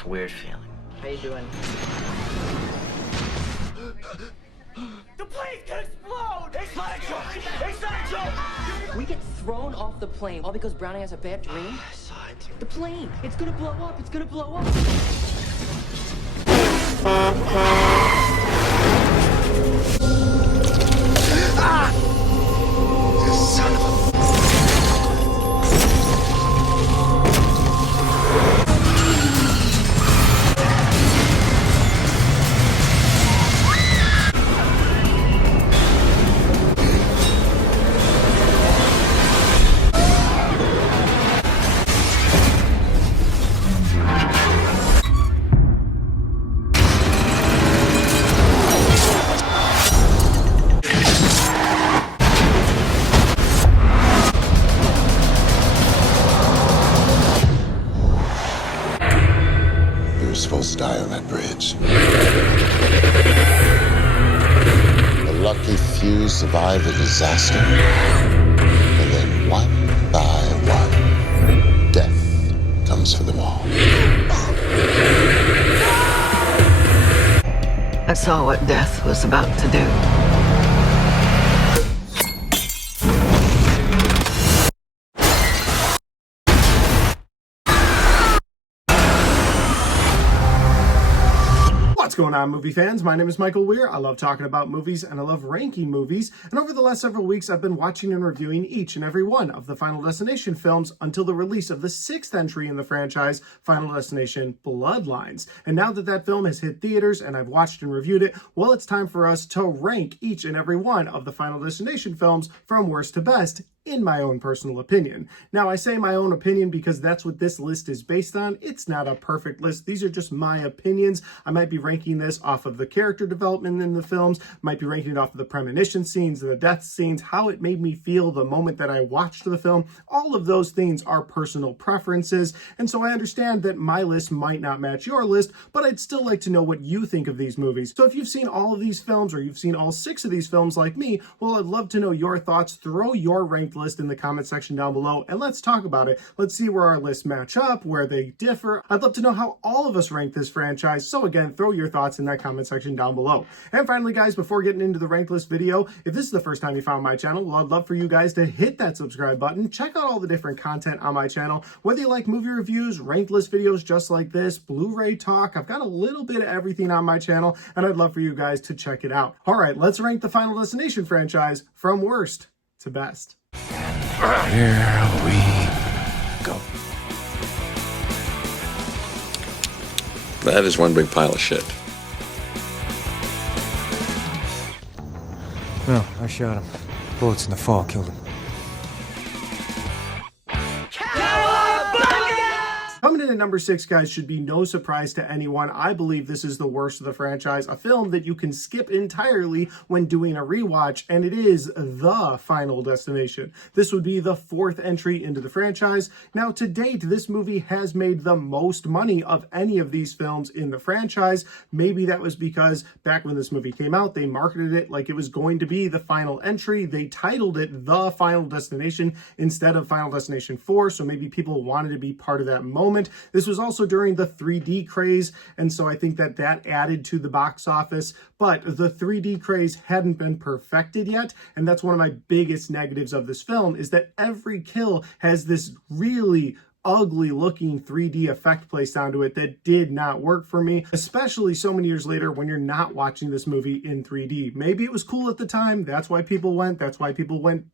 this weird feeling. How you doing? The plane can explode! It's not a joke! It's not a joke! We get thrown off the plane all because Brownie has a bad dream? I saw it. The plane! It's gonna blow up! It's gonna blow up! Son of a... Supposed to die on that bridge. A lucky few survive the disaster. And then one by one, death comes for them all. I saw what death was about to do. What's going on, movie fans? My name is Michael Weer. I love talking about movies and I love ranking movies. And over the last several weeks, I've been watching and reviewing each and every one of the Final Destination films until the release of the 6th entry in the franchise, Final Destination Bloodlines. And now that that film has hit theaters and I've watched and reviewed it, well, it's time for us to rank each and every one of the Final Destination films from worst to best, in my own personal opinion. Now, I say my own opinion because that's what this list is based on. It's not a perfect list. These are just my opinions. I might be ranking this off of the character development in the films, might be ranking it off of the premonition scenes, the death scenes, how it made me feel the moment that I watched the film. All of those things are personal preferences, and so I understand that my list might not match your list, but I'd still like to know what you think of these movies. So if you've seen all of these films, or you've seen all 6 of these films like me, well, I'd love to know your thoughts. Throw your ranked list in the comment section down below and let's talk about it. Let's see where our lists match up, where they differ. I'd love to know how all of us rank this franchise. So again, throw your thoughts in that comment section down below. And finally, guys, before getting into the ranked list video, if this is the first time you found my channel, well, I'd love for you guys to hit that subscribe button. Check out all the different content on my channel. Whether you like movie reviews, ranked list videos just like this, Blu-ray talk, I've got a little bit of everything on my channel, and I'd love for you guys to check it out. All right, let's rank the Final Destination franchise from worst to best. Here we go. That is one big pile of shit. No, I shot him. Bullets in the fall killed him. Coming in at number 6, guys, should be no surprise to anyone. I believe this is the worst of the franchise, a film that you can skip entirely when doing a rewatch, and it is The Final Destination. This would be the 4th entry into the franchise. Now, to date, this movie has made the most money of any of these films in the franchise. Maybe that was because back when this movie came out, they marketed it like it was going to be the final entry. They titled it The Final Destination instead of Final Destination 4, so maybe people wanted to be part of that moment. This was also during the 3D craze, and so I think that that added to the box office, but the 3D craze hadn't been perfected yet, and that's one of my biggest negatives of this film, is that every kill has this really ugly looking 3D effect placed onto it that did not work for me, especially so many years later when you're not watching this movie in 3D. Maybe it was cool at the time, that's why people went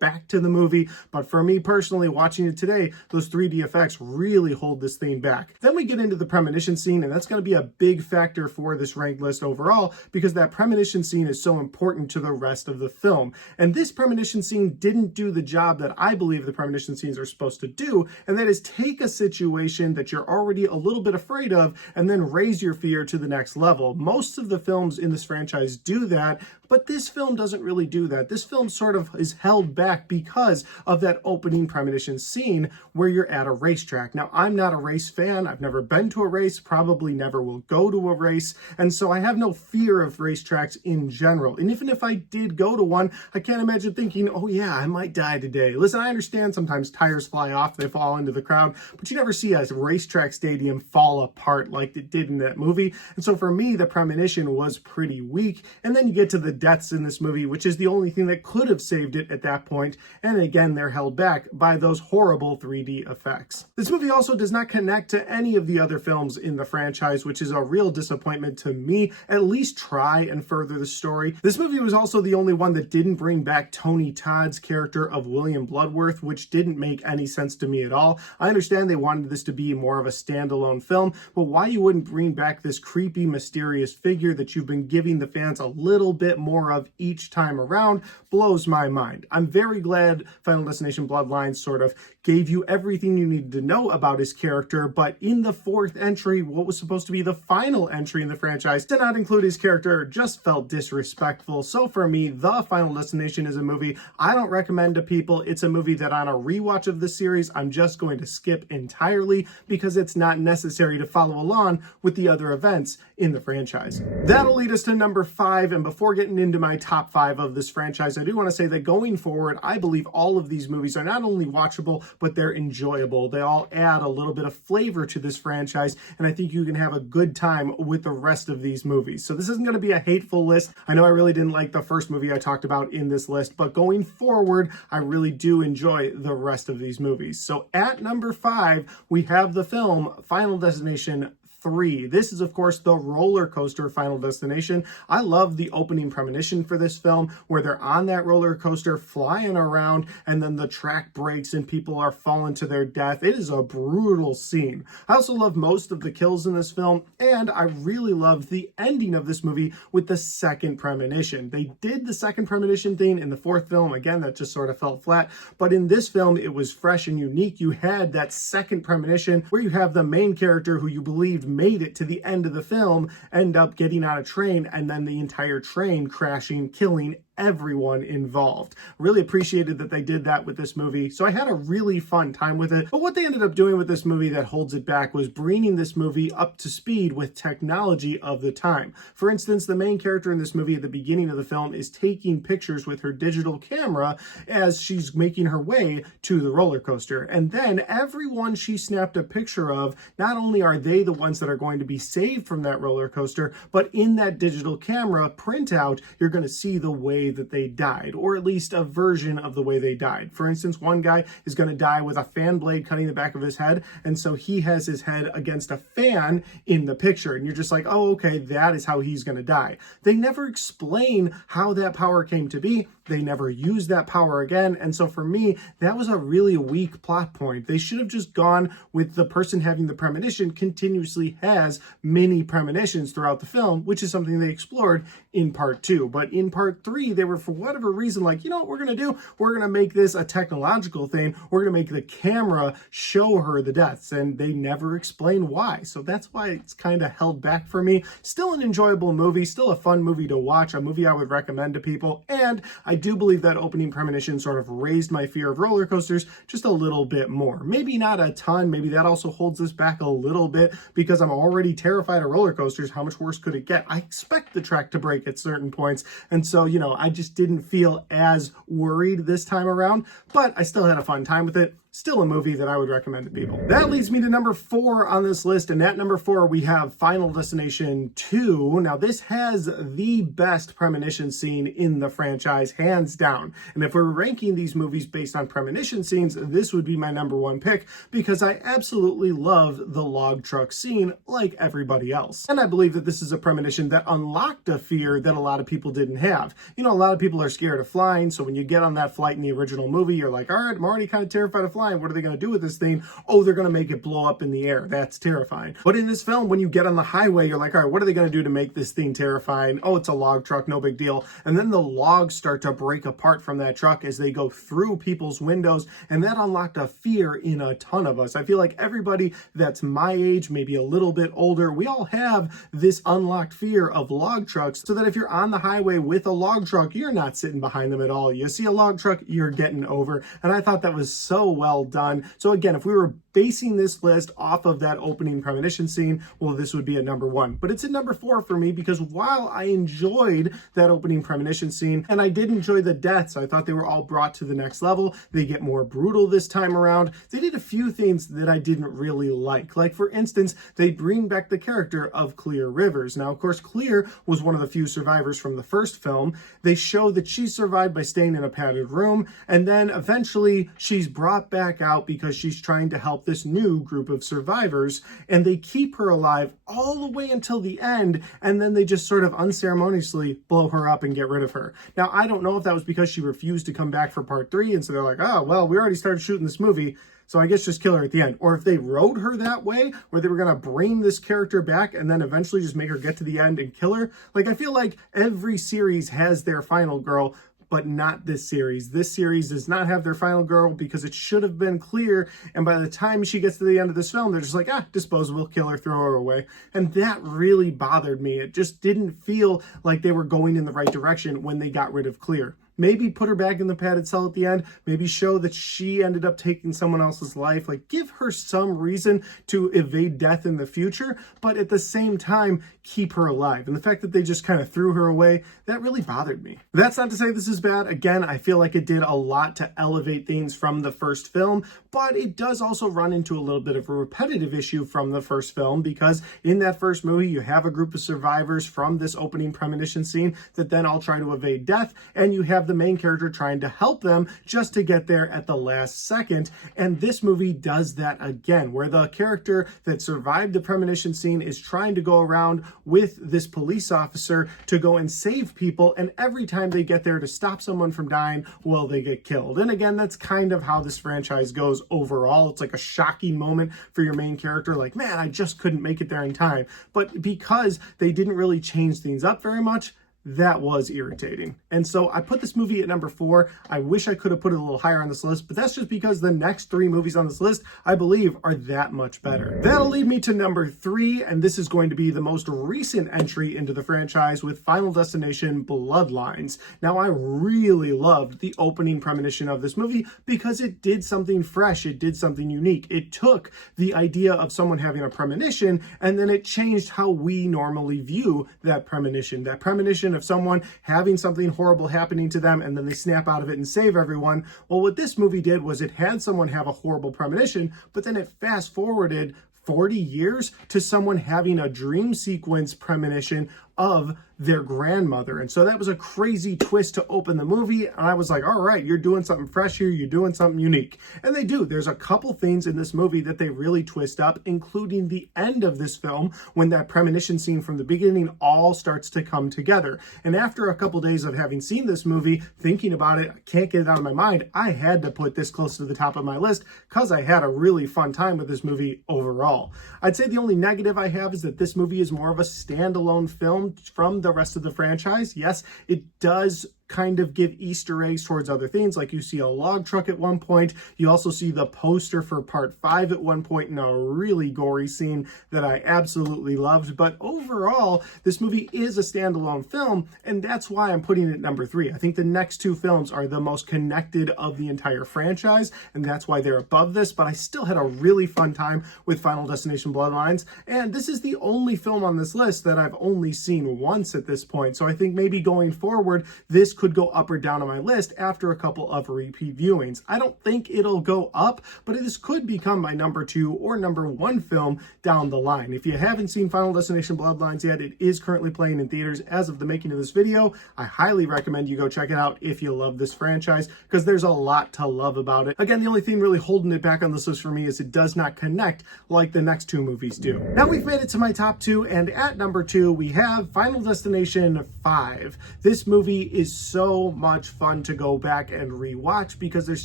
back to the movie, but for me personally, watching it today, those 3D effects really hold this thing back. Then we get into the premonition scene, and that's going to be a big factor for this ranked list overall, because that premonition scene is so important to the rest of the film. And this premonition scene didn't do the job that I believe the premonition scenes are supposed to do, and that is take a situation that you're already a little bit afraid of and then raise your fear to the next level. Most of the films in this franchise do that, But this film doesn't really do that. This film sort of is held back because of that opening premonition scene where you're at a racetrack. Now, I'm not a race fan. I've never been to a race, probably never will go to a race, and so I have no fear of racetracks in general. And even if I did go to one, I can't imagine thinking, oh yeah, I might die today. Listen, I understand sometimes tires fly off, they fall into the crowd, but you never see a racetrack stadium fall apart like it did in that movie. And so for me, the premonition was pretty weak. And then you get to the deaths in this movie, which is the only thing that could have saved it at that point. And again, they're held back by those horrible 3D effects. This movie also does not connect to any of the other films in the franchise, which is a real disappointment to me. At least try and further the story. This movie was also the only one that didn't bring back Tony Todd's character of William Bloodworth, which didn't make any sense to me at all. I understand they wanted this to be more of a standalone film, but why you wouldn't bring back this creepy, mysterious figure that you've been giving the fans a little bit more of each time around blows my mind. I'm very glad Final Destination Bloodlines sort of gave you everything you needed to know about his character, but in the fourth entry, what was supposed to be the final entry in the franchise, did not include his character, just felt disrespectful. So for me, The Final Destination is a movie I don't recommend to people. It's a movie that on a rewatch of the series, I'm just going to skip entirely because it's not necessary to follow along with the other events in the franchise. That'll lead us to number 5, and before getting into my top 5 of this franchise, I do want to say that going forward, I believe all of these movies are not only watchable, but they're enjoyable. They all add a little bit of flavor to this franchise, and I think you can have a good time with the rest of these movies. So this isn't going to be a hateful list. I know I really didn't like the first movie I talked about in this list, but going forward, I really do enjoy the rest of these movies. So at number 5, we have the film Final Destination 3. This is, of course, the roller coaster Final Destination. I love the opening premonition for this film where they're on that roller coaster flying around and then the track breaks and people are falling to their death. It is a brutal scene. I also love most of the kills in this film, and I really loved the ending of this movie with the second premonition. They did the second premonition thing in the fourth film. Again, that just sort of fell flat, but in this film, it was fresh and unique. You had that second premonition where you have the main character who you believed made it to the end of the film end up getting on a train and then the entire train crashing, killing everyone involved. Really appreciated that they did that with this movie. So I had a really fun time with it. But what they ended up doing with this movie that holds it back was bringing this movie up to speed with technology of the time. For instance, the main character in this movie at the beginning of the film is taking pictures with her digital camera as she's making her way to the roller coaster. And then everyone she snapped a picture of, not only are they the ones that are going to be saved from that roller coaster, but in that digital camera printout, you're going to see the way that they died, or at least a version of the way they died. For instance, one guy is going to die with a fan blade cutting the back of his head, and so he has his head against a fan in the picture, and you're just like, oh, okay, that is how he's going to die. They never explain how that power came to be. They never use that power again, and so for me, that was a really weak plot point. They should have just gone with the person having the premonition continuously has many premonitions throughout the film, which is something they explored in part 2. But in part 3, they were, for whatever reason, like, you know what we're going to do? We're going to make this a technological thing. We're going to make the camera show her the deaths, and they never explain why. So that's why it's kind of held back for me. Still an enjoyable movie, still a fun movie to watch, a movie I would recommend to people, and I do believe that opening premonition sort of raised my fear of roller coasters just a little bit more. Maybe not a ton, maybe that also holds this back a little bit because I'm already terrified of roller coasters. How much worse could it get? I expect the track to break at certain points, and so, you know, I just didn't feel as worried this time around, but I still had a fun time with it. Still a movie that I would recommend to people. That leads me to number 4 on this list, and at number 4 we have Final Destination 2. Now this has the best premonition scene in the franchise, hands down. And if we're ranking these movies based on premonition scenes, this would be my number 1 pick because I absolutely love the log truck scene like everybody else. And I believe that this is a premonition that unlocked a fear that a lot of people didn't have. You know, a lot of people are scared of flying, so when you get on that flight in the original movie, you're like, all right, I'm already kind of terrified of flying. flying. What are they going to do with this thing? Oh, they're going to make it blow up in the air. That's terrifying. But in this film, when you get on the highway, you're like, all right, what are they going to do to make this thing terrifying? Oh, it's a log truck, no big deal. And then the logs start to break apart from that truck as they go through people's windows, and that unlocked a fear in a ton of us. I feel like everybody that's my age, maybe a little bit older, we all have this unlocked fear of log trucks, so that if you're on the highway with a log truck, you're not sitting behind them at all. You see a log truck, you're getting over. And I thought that was so well done. So again, if we were basing this list off of that opening premonition scene, well, this would be at number 1. But it's at number 4 for me, because while I enjoyed that opening premonition scene, and I did enjoy the deaths, I thought they were all brought to the next level. They get more brutal this time around. They did a few things that I didn't really like. Like, for instance, they bring back the character of Clear Rivers. Now, of course, Clear was one of the few survivors from the first film. They show that she survived by staying in a padded room, and then eventually she's brought back out because she's trying to help this new group of survivors, and they keep her alive all the way until the end, and then they just sort of unceremoniously blow her up and get rid of her. Now, I don't know if that was because she refused to come back for part 3, and so they're like, oh, well, we already started shooting this movie, so I guess just kill her at the end. Or if they wrote her that way, where they were going to bring this character back and then eventually just make her get to the end and kill her. Like, I feel like every series has their final girl, but not this series. This series does not have their final girl, because it should have been Clear, and by the time she gets to the end of this film, they're just like, disposable, kill her, throw her away. And that really bothered me. It just didn't feel like they were going in the right direction when they got rid of Clear. Maybe put her back in the padded cell at the end. Maybe show that she ended up taking someone else's life. Like, give her some reason to evade death in the future, but at the same time, keep her alive. And the fact that they just kind of threw her away, that really bothered me. That's not to say this is bad. Again, I feel like it did a lot to elevate things from the first film, but it does also run into a little bit of a repetitive issue from the first film, because in that first movie, you have a group of survivors from this opening premonition scene that then all try to evade death, and you have the main character trying to help them just to get there at the last second. And this movie does that again, where the character that survived the premonition scene is trying to go around with this police officer to go and save people, and every time they get there to stop someone from dying, well, they get killed. And again, that's kind of how this franchise goes overall. It's like a shocking moment for your main character, like, man, I just couldn't make it there in time. But because they didn't really change things up very much, that was irritating. And so I put this movie at number 4. I wish I could have put it a little higher on this list, but that's just because the next 3 movies on this list, I believe, are that much better. That'll lead me to number 3, and this is going to be the most recent entry into the franchise with Final Destination Bloodlines. Now, I really loved the opening premonition of this movie because it did something fresh. It did something unique. It took the idea of someone having a premonition, and then it changed how we normally view that premonition. That premonition of someone having something horrible happening to them, and then they snap out of it and save everyone. Well, what this movie did was it had someone have a horrible premonition, but then it fast forwarded 40 years to someone having a dream sequence premonition of their grandmother. And so that was a crazy twist to open the movie. And I was like, all right, you're doing something fresh here. You're doing something unique. And they do. There's a couple things in this movie that they really twist up, including the end of this film when that premonition scene from the beginning all starts to come together. And after a couple days of having seen this movie, thinking about it, I can't get it out of my mind. I had to put this close to the top of my list because I had a really fun time with this movie overall. I'd say the only negative I have is that this movie is more of a standalone film from the rest of the franchise. Yes, it does kind of give Easter eggs towards other things, like you see a log truck at one point. You also see the poster for part 5 at one point in a really gory scene that I absolutely loved. But overall, this movie is a standalone film, and that's why I'm putting it at number 3. I think the next 2 films are the most connected of the entire franchise, and that's why they're above this. But I still had a really fun time with Final Destination Bloodlines, and this is the only film on this list that I've only seen once at this point. So I think maybe going forward, this could go up or down on my list after a couple of repeat viewings. I don't think it'll go up, but this could become my number 2 or number 1 film down the line. If you haven't seen Final Destination Bloodlines yet, it is currently playing in theaters as of the making of this video. I highly recommend you go check it out if you love this franchise, because there's a lot to love about it. Again, the only thing really holding it back on this list for me is it does not connect like the next 2 movies do. Now we've made it to my top 2, and at number 2 we have Final Destination 5. This movie is so much fun to go back and rewatch because there's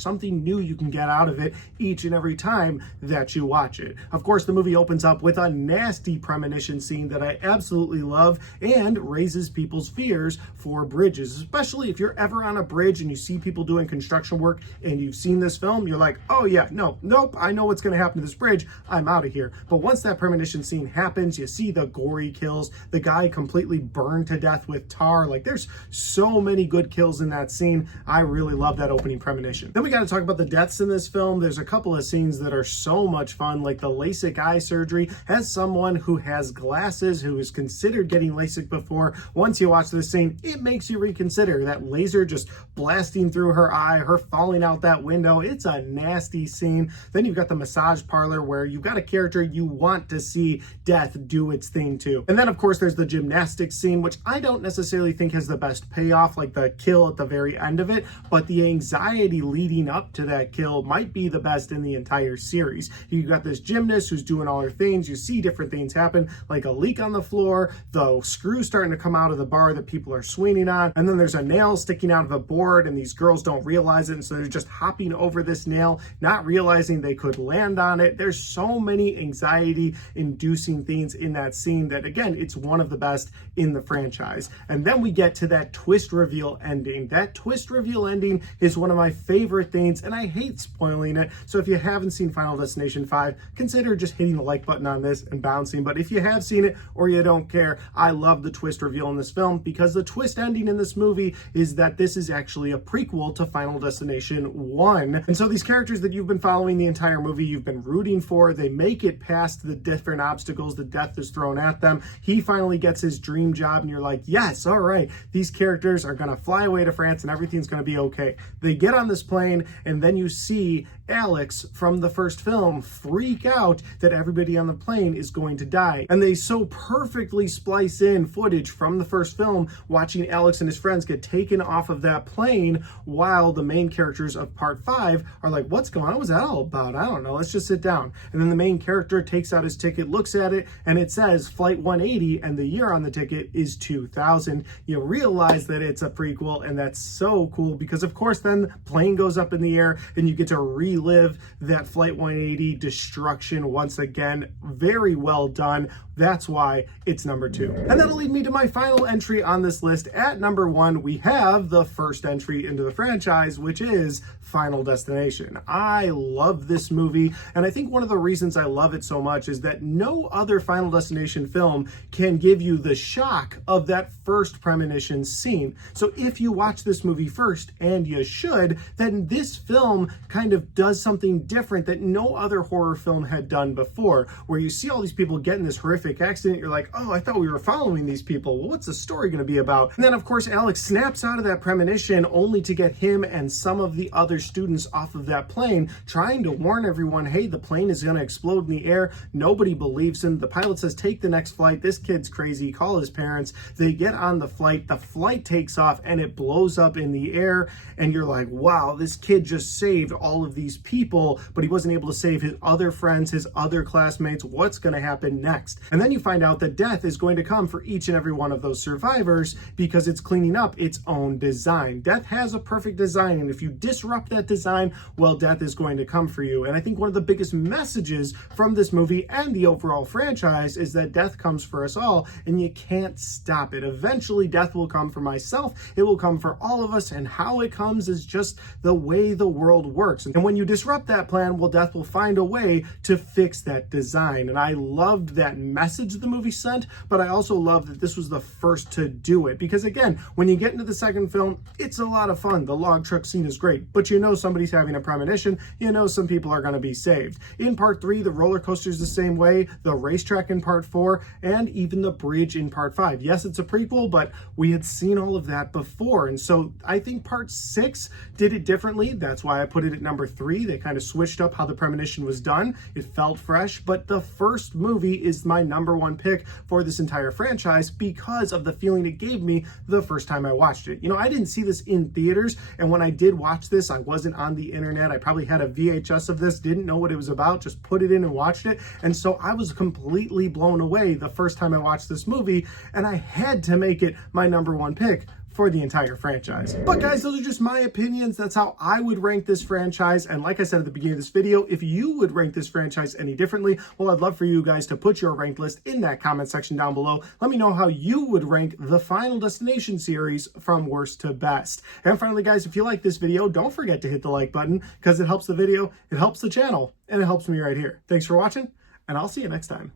something new you can get out of it each and every time that you watch it. Of course, the movie opens up with a nasty premonition scene that I absolutely love and raises people's fears for bridges, especially if you're ever on a bridge and you see people doing construction work and you've seen this film, you're like, oh yeah, nope, I know what's going to happen to this bridge, I'm out of here. But once that premonition scene happens, you see the gory kills, the guy completely burned to death with tar. Like, there's so many good kills in that scene. I really love that opening premonition. Then we got to talk about the deaths in this film. There's a couple of scenes that are so much fun, like the LASIK eye surgery. As someone who has glasses, who has considered getting LASIK before, once you watch this scene, it makes you reconsider. That laser just blasting through her eye, her falling out that window. It's a nasty scene. Then you've got the massage parlor where you've got a character you want to see death do its thing to. And then of course there's the gymnastics scene, which I don't necessarily think has the best payoff, like the kill at the very end of it, but the anxiety leading up to that kill might be the best in the entire series. You've got this gymnast who's doing all her things, you see different things happen, like a leak on the floor, the screw starting to come out of the bar that people are swinging on, and then there's a nail sticking out of a board and these girls don't realize it, and so they're just hopping over this nail, not realizing they could land on it. There's so many anxiety inducing things in that scene that, again, it's one of the best in the franchise. And then we get to that twist reveal ending. That twist reveal ending is one of my favorite things, and I hate spoiling it. So if you haven't seen Final Destination 5, consider just hitting the like button on this and bouncing. But if you have seen it or you don't care, I love the twist reveal in this film because the twist ending in this movie is that this is actually a prequel to Final Destination 1. And so these characters that you've been following the entire movie, you've been rooting for, they make it past the different obstacles that death is thrown at them. He finally gets his dream job and you're like, yes, all right, these characters are gonna fly away to France and everything's gonna be okay. They get on this plane and then you see Alex from the first film freak out that everybody on the plane is going to die. And they so perfectly splice in footage from the first film watching Alex and his friends get taken off of that plane while the main characters of part 5 are like, what's going on? What was that all about? I don't know. Let's just sit down. And then the main character takes out his ticket, looks at it, and it says Flight 180, and the year on the ticket is 2000. You realize that it's a prequel, and that's so cool because, of course, then the plane goes up in the air and you get to relive that Flight 180 destruction once again. Very well done. That's why it's number 2. And that'll lead me to my final entry on this list. At number 1, we have the first entry into the franchise, which is Final Destination. I love this movie, and I think one of the reasons I love it so much is that no other Final Destination film can give you the shock of that first premonition scene. So if you watch this movie first, and you should, then this film kind of does something different that no other horror film had done before, where you see all these people get in this horrific accident, you're like, oh, I thought we were following these people. Well, what's the story going to be about? And then, of course, Alex snaps out of that premonition only to get him and some of the other students off of that plane, trying to warn everyone, hey, the plane is going to explode in the air. Nobody believes him. The pilot says, take the next flight. This kid's crazy. Call his parents. They get on the flight takes off and it blows up in the air, and you're like, wow, this kid just saved all of these people, but he wasn't able to save his other friends, his other classmates. What's going to happen next? And then you find out that death is going to come for each and every one of those survivors because it's cleaning up its own design. Death has a perfect design, and if you disrupt that design, well, death is going to come for you. And I think one of the biggest messages from this movie and the overall franchise is that death comes for us all, and you can't stop it. Eventually, death will come for myself. It will come for all of us, and how it comes is just the way the world works. And when you disrupt that plan, well, death will find a way to fix that design. And I loved that message the movie sent, but I also love that this was the first to do it, because again, when you get into the second film, it's a lot of fun. The log truck scene is great, but you know somebody's having a premonition, you know some people are going to be saved. In part 3, the roller coaster is the same way, the racetrack in part 4, and even the bridge in part 5. Yes, it's a prequel, but we had seen all of that before, and so I think part 6 did it differently. That's why I put it at number 3. They kind of switched up how the premonition was done. It felt fresh, but the first movie is my number 1 pick for this entire franchise because of the feeling it gave me the first time I watched it. You know, I didn't see this in theaters, and when I did watch this, I wasn't on the internet. I probably had a VHS of this, didn't know what it was about, just put it in and watched it, and so I was completely blown away the first time I watched this movie, and I had to make it my number 1 pick for the entire franchise. But guys, those are just my opinions. That's how I would rank this franchise. And like I said at the beginning of this video, if you would rank this franchise any differently, well, I'd love for you guys to put your ranked list in that comment section down below. Let me know how you would rank the Final Destination series from worst to best. And finally, guys, if you like this video, don't forget to hit the like button because it helps the video, it helps the channel, and it helps me right here. Thanks for watching, and I'll see you next time.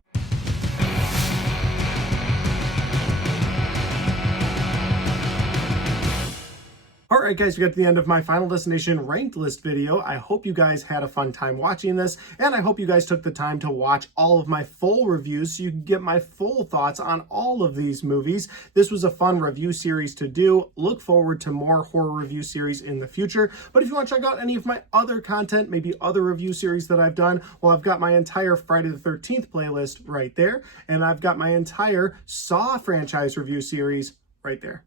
Alright guys, we got to the end of my Final Destination ranked list video. I hope you guys had a fun time watching this, and I hope you guys took the time to watch all of my full reviews so you can get my full thoughts on all of these movies. This was a fun review series to do. Look forward to more horror review series in the future. But if you want to check out any of my other content, maybe other review series that I've done, well, I've got my entire Friday the 13th playlist right there, and I've got my entire Saw franchise review series right there.